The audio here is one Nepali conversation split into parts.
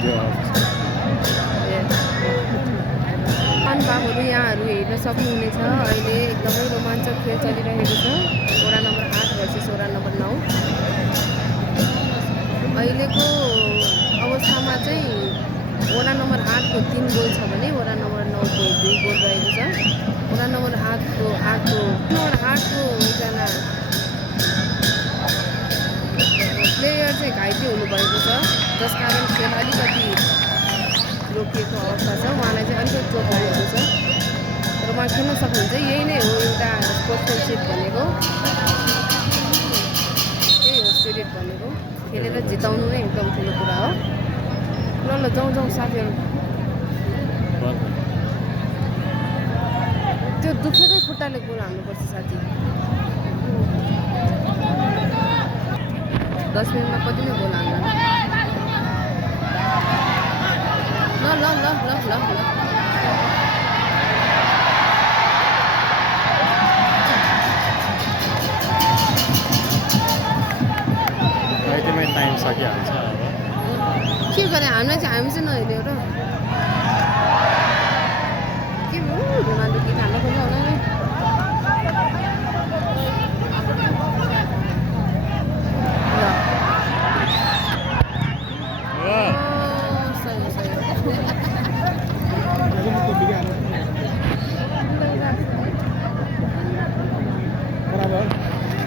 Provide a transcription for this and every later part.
भिडियो अफ अनुभवहरू यहाँहरू हेर्न सक्नुहुनेछ। अहिले एकदमै रोमाञ्चक खेल चलिरहेको छ। वडा नम्बर 8 भर्सेस वडा नम्बर 9। अहिलेको अवस्थामा चाहिँ वडा नम्बर 8 को 3 गोल छ भने वडा नम्बर 9 को 2 गोल रहेको छ। वडा नम्बर 8 को एकजना प्लेयर चाहिँ घाइते हुनुभएको छ, जसकारण खेल अलिकति रोकिएको अवस्था छ। उहाँलाई चाहिँ अलिकति चोट लागेको छ, तर उहाँ खेल्न सक्नुहुन्छ। यही नै हो एउटा स्पोर्ट्सम्यानसिप भनेको, यही हो स्पिरिट भनेको। खेलेर जिताउनु नै एकदम ठुलो कुरा हो। ल जाउँ साथीहरू। त्यो दुखेकै खुट्टाले गोल हाल्नुपर्छ साथी। 10 मिनटमा कति नै गोल हाल्दैन। ल कहिलेमै टाइम सकिहाल्छ अब। के गरे हामीलाई चाहिँ हामी चाहिँ नहेर्ने हो र के भयो। रोनाल्डो गीत हाल्न खोज्छ होला नि।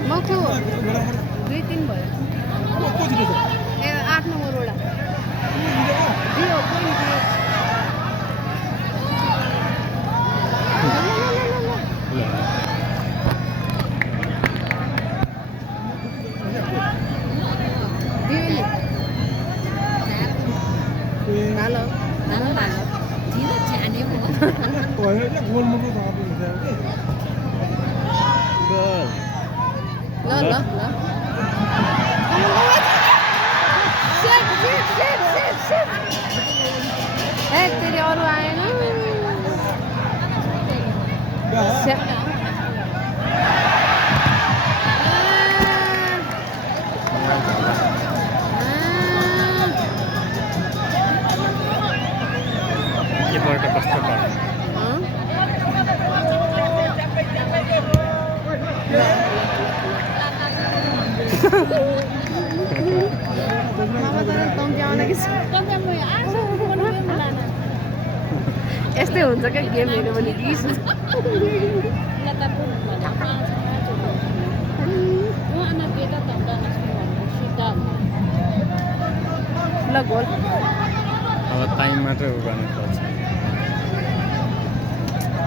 मको 2-3 भयो। 8 नम्बर वडा दियो कोही दियो। तेरे और आए ना कस्तो यस्तै हुन्छ क्या गेम हेऱ्यो भने रिस ल गोल। अब टाइम मात्रै उ गर्नुपर्छ।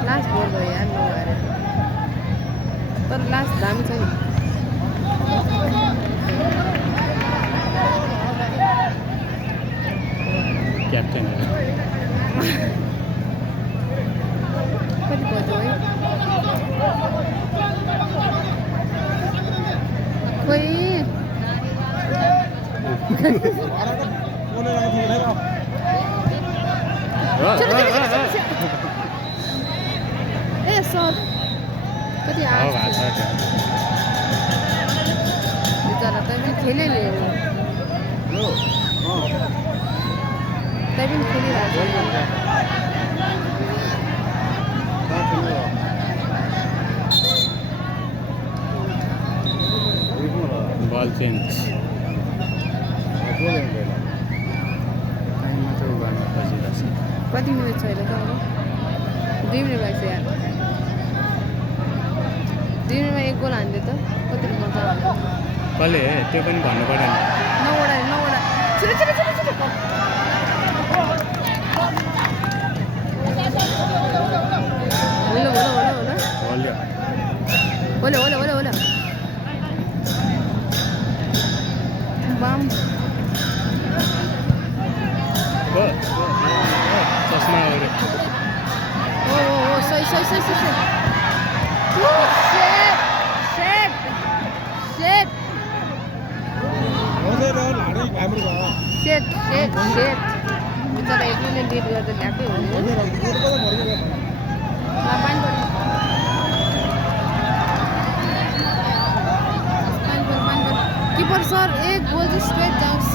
लास्ट गोल भयो यार, नभएर तर लास्ट दामी छ नि। क्याप्टेन कति बज्यो है खोइ। ए सर कति बिचरा तै पनि खेलै नि तै पनि खेलिरहेको छ। बल चेन्ज टाइम मात्रै उ गर्न खोजिरहेछ। कति मिनट छ अहिले त? अब 2 मिनट भएको छ यार। 2 मिनटमा 1 गोल हान्थ्यो त कति मजा आउँथ्यो। कसले त्यो पनि भन्नु पऱ्यो नि। नौवटा छिटो होला बाम चस्मा ओ सही सेट बिचरा एक्लैले लिड गर्दा ल्याएकै हो नि। कीपर सर एक गोल चाहिँ स्ट्रेट जाओस्।